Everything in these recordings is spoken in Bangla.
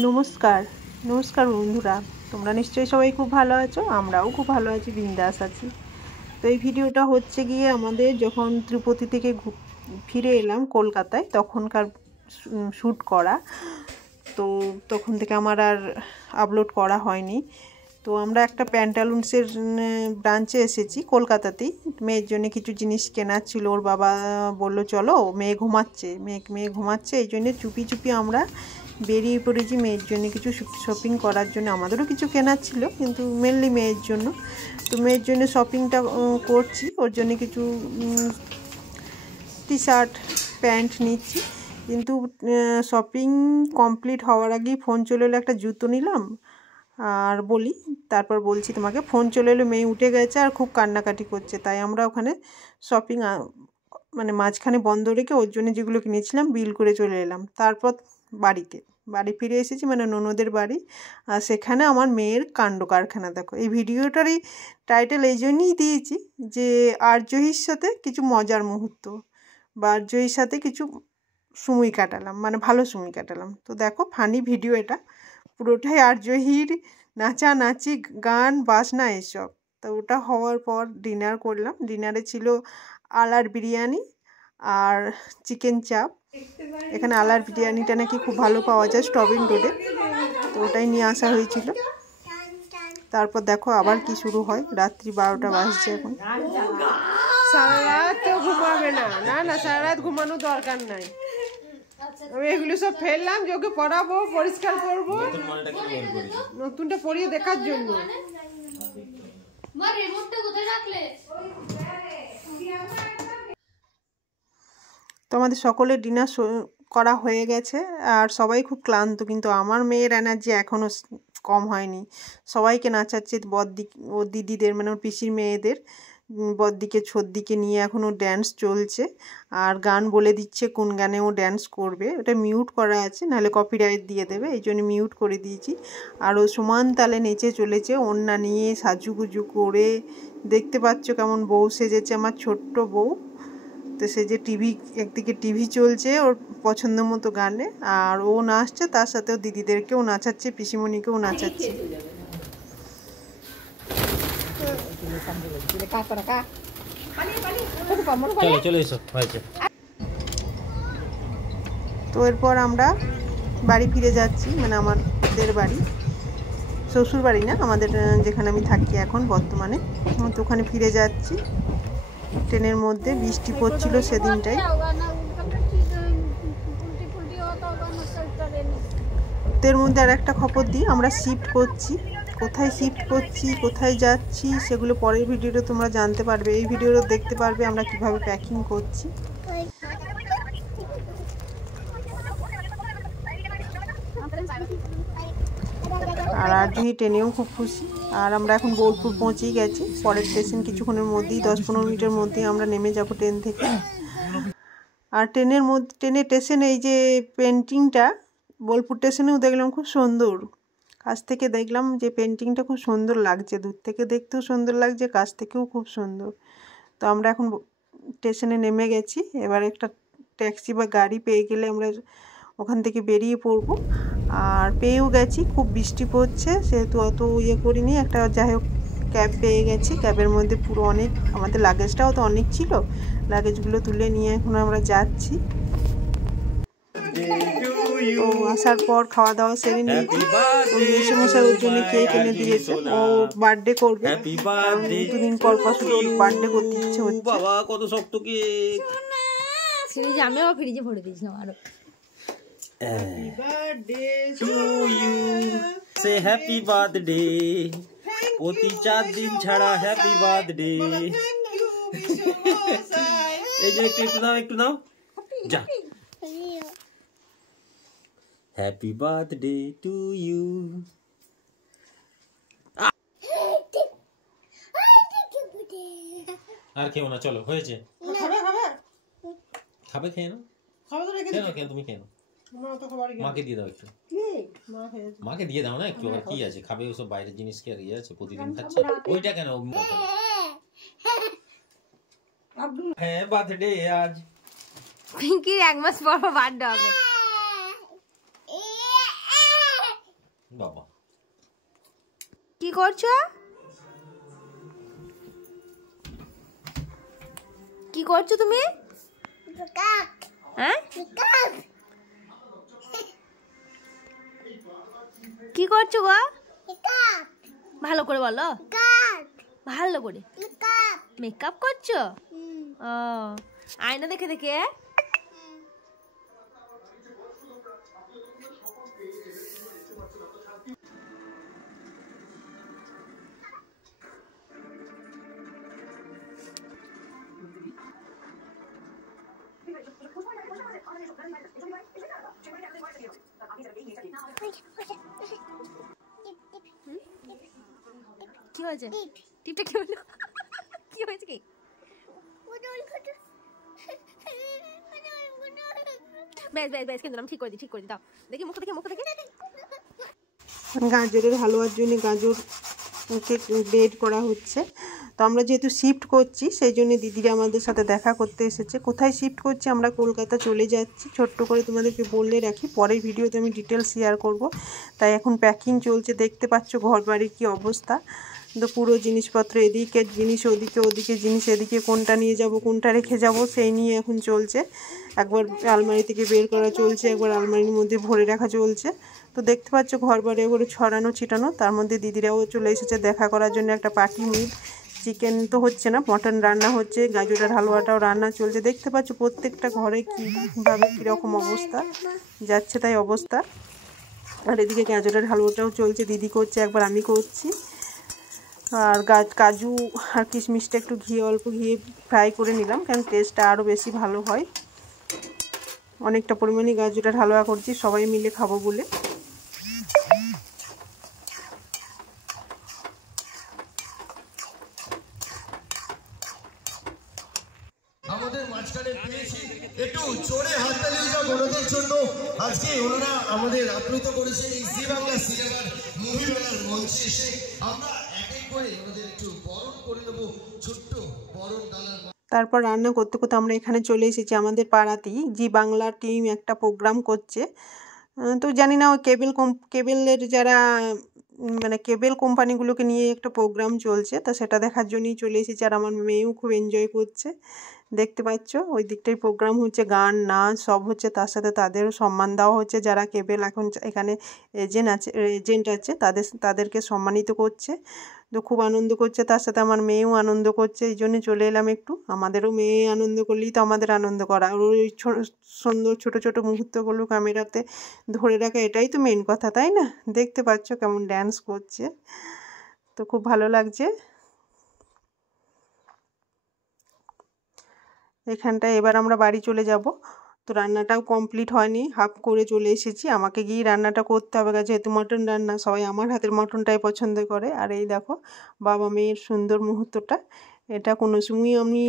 নমস্কার নমস্কার বন্ধুরা, তোমরা নিশ্চয়ই সবাই খুব ভালো আছো। আমরাও খুব ভালো আছি, বিন্দাস আছি। তো এই ভিডিওটা হচ্ছে গিয়ে আমাদের যখন ত্রিপতি থেকে ফিরে এলাম কলকাতায় তখনকার শ্যুট করা। তো তখন থেকে আমার আর আপলোড করা হয়নি। তো আমরা একটা প্যান্টালুন্সের ব্রাঞ্চে এসেছি কলকাতাতেই। মেয়ের জন্য কিছু জিনিস কেনার ছিল, ওর বাবা বললো চলো, মেয়ে ঘুমাচ্ছে এই জন্যে চুপি চুপি আমরা বেরিয়ে পড়েছি মেয়ের জন্য কিছু শপিং করার জন্য। আমাদেরও কিছু কেনার ছিল, কিন্তু মেনলি মেয়ের জন্য। তো মেয়ের জন্য শপিংটা করছি, ওর জন্য কিছু টি শার্ট প্যান্ট নিচ্ছি। কিন্তু শপিং কমপ্লিট হওয়ার আগেই ফোন চলে এলো, একটা জুতো নিলাম। আর তারপর বলছি তোমাকে, ফোন চলে এলো, মেয়ে উঠে গেছে আর খুব কান্নাকাটি করছে। তাই আমরা ওখানে শপিং মানে মাঝখানে বন্ধ রেখে ওর জন্য যেগুলো কিনেছিলাম বিল করে চলে এলাম। তারপর বাড়ি ফিরে এসেছি, মানে ননদের বাড়ি। আর সেখানে আমার মেয়ের কাণ্ড কারখানা দেখো। এই ভিডিওটারই টাইটেল এই জন্যই দিয়েছি যে আর্যহির সাথে কিছু মজার মুহূর্ত, বা আর্যহির সাথে কিছু সময় কাটালাম, মানে ভালো সময় কাটালাম। তো দেখো ফানি ভিডিও, এটা পুরোটাই আর্যহির নাচানাচি, গান বাজনা এসব। তো ওটা হওয়ার পর ডিনার করলাম। ডিনারে ছিল আলার বিরিয়ানি আর চিকেন চাপ। এখানে আলার বিরিয়ানিটা নাকি খুব ভালো পাওয়া যায় স্ট্রবেরি রোডে, তো ওটাই নিয়ে আসা হয়েছিল। তারপর দেখো আবার কি শুরু হয়, রাত্রি 12টা বাজছে এখন। সারা রাত তো ঘুমাবে না, না সারা রাত ঘুমানোর দরকার নাই। আমি এগুলো সব ফেললাম যে ওকে পড়াবো, পরিষ্কার করবো, নতুনটা পরিয়ে দেখার জন্য। তো আমাদের সকলের ডিনার করা হয়ে গেছে আর সবাই খুব ক্লান্ত, কিন্তু আমার মেয়ের এনার্জি এখনও কম হয়নি। সবাইকে নাচাচ্ছে, ওর দিদিদের, মানে ওর পিসির মেয়েদের, বড়দিকে ছোটদিকে নিয়ে এখনও ড্যান্স চলছে। আর গান বলে দিচ্ছে কোন গানে ও ড্যান্স করবে। ওটা মিউট করা আছে, নাহলে কপিরাইট দিয়ে দেবে, এই জন্য মিউট করে দিয়েছি। আর ও সমান তালে নেচে চলেছে, ওড়না নিয়ে সাজুগুজু করে। দেখতে পাচ্ছ কেমন বউ সেজেছে আমার ছোট্ট বউ। তো সে যে একদিকে টিভি চলছে ওর পছন্দ মতো গানে, আর ও নাচছে, তার সাথেও দিদিদেরকেও নাচাচ্ছে, পিসিমণিকেও নাচাচ্ছে। তো এরপর আমরা বাড়ি ফিরে যাচ্ছি, মানে আমাদের বাড়ি, শ্বশুর বাড়ি না, আমাদের যেখানে আমি থাকি এখন বর্তমানে। তো ওখানে ফিরে যাচ্ছি ট্রেনের মধ্যে। বৃষ্টি পড়ছিল সেদিনটাই। এর মধ্যে আর একটা খবর দিই, আমরা শিফট করছি। কোথায় শিফট করছি, কোথায় যাচ্ছি, সেগুলো পরের ভিডিওতে তোমরা জানতে পারবে। এই ভিডিওটা দেখতে পারবে আমরা কিভাবে প্যাকিং করছি। আর আর্যহি ট্রেনেও খুব খুশি। আর আমরা এখন বোলপুর পৌঁছেই গেছি। পরের স্টেশন কিছুক্ষণের মধ্যেই, 10-15 মিনিটের মধ্যেই আমরা নেমে যাব ট্রেন থেকে। আর ট্রেনের স্টেশনে এই যে পেন্টিংটা, বোলপুর স্টেশনেও দেখলাম খুব সুন্দর। কাছ থেকে দেখলাম যে পেন্টিংটা খুব সুন্দর লাগছে, দূর থেকে দেখতেও সুন্দর লাগছে, কাছ থেকেও খুব সুন্দর। তো আমরা এখন স্টেশনে নেমে গেছি। এবার একটা ট্যাক্সি বা গাড়ি পেয়ে গেলে আমরা ওখান থেকে বেরিয়ে পড়ব। আর পেয়েও গেছি, খুব বৃষ্টি পড়ছে সেহেতু অত করিনি, একটা যাই হোক ক্যাব পেয়ে গেছি। ক্যাবের মধ্যে পুরো অনেক, আমাদের লাগেজটাও তো অনেক ছিল, লাগেজগুলো তুলে নিয়ে এখন আমরা যাচ্ছি। তো আসার পর খাওয়া দাওয়া সেরে নিয়েছি। ওই মেসোমশাই ওর জন্য কেক এনে দিয়েছে, ও বার্থডে করবে, কারণ 2 দিন পর শুধু ওর বার্থডে করতে ইচ্ছে হচ্ছে। বাবা কত শক্ত কেক, আমিও ফ্রিজে ভরে দিয়েছিলাম আরো। হ্যাপি বার্থডে টু ইউ, সে হ্যাপি বার্থডে, প্রতি 4 দিন ছাড়া হ্যাপি বার্থডে। এই যে একটু নাও যা। Happy birthday to you. আর খেও না, চলো হয়েছে। খাবে খেয়ে নাও, কেন তুমি খেয়ে নাও। মাকে দিয়ে দাও একটু, মাকে দিয়ে দাও না একটু। আর কি আছে, খাবে ওসব বাইরের জিনিস, কি আর ইয়ে আছে, প্রতিদিন খাচ্ছে। ওইটা কেন, হ্যাঁ বার্থডে আজ, পিঙ্কির 1 মাস পর বার্থডে হবে। বাবা কি করছো? কি করছো তুমি? হ্যাঁ কি করছো গো? ভালো করে বলো। ভালো করে মেকআপ করছো? ও আয়না দেখে দেখে। কি হয়েছে? টিপটা কি হলো? কি হয়েছে কি? বেশ বেশ বেশ কিন্তু আমি ঠিক করে দিই, ঠিক করে দিই। দাও দেখি মুখ দেখে, মুখ দেখে। গাজরের হালুয়ার জন্য গাজরকে বেড করা হচ্ছে। তো আমরা যেহেতু শিফট করছি সেই জন্য দিদিরা আমাদের সাথে দেখা করতে এসেছে। কোথায় শিফট করছি? আমরা কলকাতা চলে যাচ্ছি। ছোট্ট করে তোমাদেরকে বলে রাখি, পরের ভিডিওতে আমি ডিটেলস শেয়ার করব। তাই এখন প্যাকিং চলছে, দেখতে পাচ্ছ ঘর বাড়ির কী অবস্থা। তো পুরো জিনিসপত্র, এদিকে জিনিস ওদিকে, ওদিকে জিনিস এদিকে, কোনটা নিয়ে যাব কোনটা রেখে যাব সেই নিয়ে এখন চলছে। একবার আলমারি থেকে বের করা চলছে, একবার আলমারির মধ্যে ভরে রাখা চলছে। তো দেখতে পাচ্ছ ঘর বাড়ি এগুলো ছড়ানো ছিটানো। তার মধ্যে দিদিরাও চলে এসেছে দেখা করার জন্য। একটা পার্টি মিট, চিকেন তো হচ্ছে না, মটন রান্না হচ্ছে, গাজরের হালুয়াটাও রান্না চলছে। দেখতে পাচ্ছ প্রত্যেকটা ঘরে কীভাবে কীরকম অবস্থা যাচ্ছে, তাই অবস্থা। আর এদিকে গাজরের হালুয়াটাও চলছে, দিদি করছে, একবার আমি করছি। আর কাজু আর কিশমিশটা একটু অল্প ঘিয়ে ফ্রাই করে নিলাম, কারণ টেস্টটা আরও বেশি ভালো হয়। অনেকটা পরিমাণে গাজরের হালুয়া করছি, সবাই মিলে খাবো বলে। আমাদের মাঝখানে পেয়েছি একটু জোরে হাততালি দাও ওনাদের জন্য। আজকে ওনারা আমাদের আপ্লুত করেছে এই জি বাংলা সিনেমার মুভি মেলার মঞ্চে এসে। আমরা এক এক করে ওনাদের একটু বরণ করে নেব, ছোট্ট বরণ ডালার। তারপর রান্না করতে করতে আমরা এখানে চলে এসেছি। আমাদের পাড়াতেই জি বাংলা টিম একটা প্রোগ্রাম করছে। তো জানি না ওই কেবেলের যারা মানে কেবেল কোম্পানিগুলোকে নিয়ে একটা প্রোগ্রাম চলছে, তা সেটা দেখার জন্যই চলে এসেছি। আর আমার মেয়েও খুব এনজয় করছে, দেখতে পাচ্ছ ওই দিকটাই প্রোগ্রাম হচ্ছে, গান নাচ সব হচ্ছে। তার সাথে তাদেরও সম্মান দেওয়া হচ্ছে, যারা কেবেল এখন এখানে এজেন্ট আছে তাদেরকে সম্মানিত করছে। তো খুব আনন্দ করছে, তার সাথে আমার মেয়েও আনন্দ করছে। এই জন্য চলে এলাম একটু। আমাদেরও মেয়ে আনন্দ করলেই তো আমাদের আনন্দ করা। আর ওই সুন্দর ছোট ছোট মুহূর্তগুলো ক্যামেরাতে ধরে রাখা, এটাই তো মেন কথা, তাই না? দেখতে পাচ্ছ কেমন ড্যান্স করছে, তো খুব ভালো লাগছে এখানটায়। এবার আমরা বাড়ি চলে যাব। তো রান্নাটাও কমপ্লিট হয়নি, হাফ করে চলে এসেছি। আমাকে গিয়ে রান্নাটা করতে হবে, যেহেতু মটন রান্না, সবাই আমার হাতের মটনটাই পছন্দ করে। আর এই দেখো বাবা মেয়ের সুন্দর মুহূর্তটা, এটা কোনো সময় আমি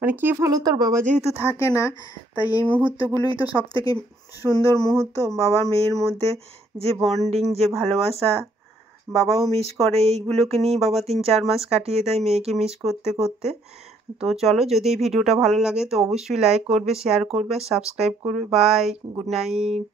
মানে কী বলো, তোর বাবা যেহেতু থাকে না, তাই এই মুহূর্তগুলোই তো সব থেকে সুন্দর মুহূর্ত। বাবা মেয়ের মধ্যে যে বন্ডিং, যে ভালোবাসা, বাবাও মিস করে এইগুলোকে নিয়েই। বাবা 3-4 মাস কাটিয়ে দেয় মেয়েকে মিস করতে করতে। তো চলো, যদি এই ভিডিওটা ভালো লাগে তো অবশ্যই লাইক করবে, শেয়ার করবে, সাবস্ক্রাইব করবে। Bye, good night.